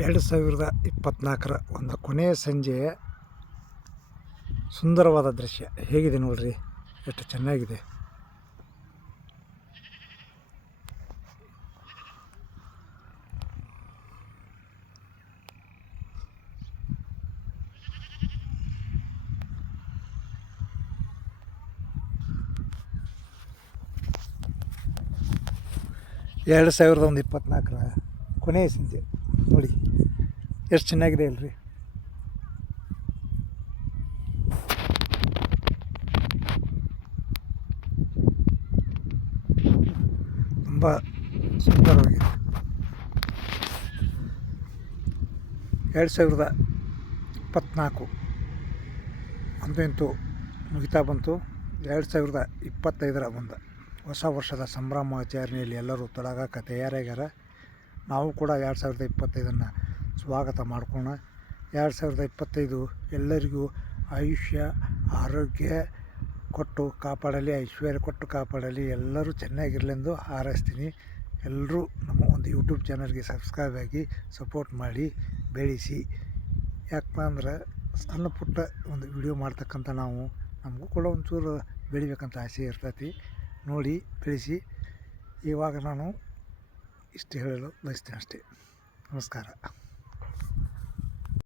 2024ರ ಒಂದು ಕೊನೆಯ ಸಂಜೆಯ ಸುಂದರವಾದ ದೃಶ್ಯ ಹೇಗಿದೆ ನೋಡ್ರಿ, ಎಷ್ಟು ಚೆನ್ನಾಗಿದೆ. ಎರಡು 2024ರ ಕೊನೆಯ ಸಂಜೆ ನೋಡಿ ಎಷ್ಟು ಚೆನ್ನಾಗಿದೆ ಅಲ್ರಿ. ತುಂಬ ಸುಂದರವಾಗಿದೆ. 2024 ಅಂತೂ ಮುಗಿತಾ ಬಂತು. 2025ರ ಒಂದು ಹೊಸ ವರ್ಷದ ಸಂಭ್ರಮಾಚರಣೆಯಲ್ಲಿ ಎಲ್ಲರೂ ತೊಡಗಕ್ಕೆ ತಯಾರಾಗ್ಯಾರ. ನಾವು ಕೂಡ 2025ನ್ನು ಸ್ವಾಗತ ಮಾಡ್ಕೋಣ. 2025 ಎಲ್ಲರಿಗೂ ಆಯುಷ್ಯ ಆರೋಗ್ಯ ಕೊಟ್ಟು ಕಾಪಾಡಲಿ, ಐಶ್ವರ್ಯ ಕೊಟ್ಟು ಕಾಪಾಡಲಿ, ಎಲ್ಲರೂ ಚೆನ್ನಾಗಿರಲೆಂದು ಹಾರೈಸ್ತೀನಿ. ಎಲ್ಲರೂ ನಮ್ಮ ಒಂದು ಯೂಟ್ಯೂಬ್ ಚಾನಲ್ಗೆ ಸಬ್ಸ್ಕ್ರೈಬ್ ಆಗಿ ಸಪೋರ್ಟ್ ಮಾಡಿ ಬೆಳೆಸಿ. ಯಾಕಪ್ಪ ಅಂದ್ರೆ ಸಣ್ಣ ಪುಟ್ಟ ಒಂದು ವಿಡಿಯೋ ಮಾಡ್ತಕ್ಕಂಥ ನಮಗೂ ಕೂಡ ಒಂಚೂರು ಬೆಳಿಬೇಕಂತ ಆಸೆ ಇರ್ತೈತಿ. ನೋಡಿ ಬೆಳೆಸಿ. ಇವಾಗ ನಾನು ಇಷ್ಟು ಹೇಳಲು ಬಯಸ್ತೀನಿ ಅಷ್ಟೇ. ನಮಸ್ಕಾರ.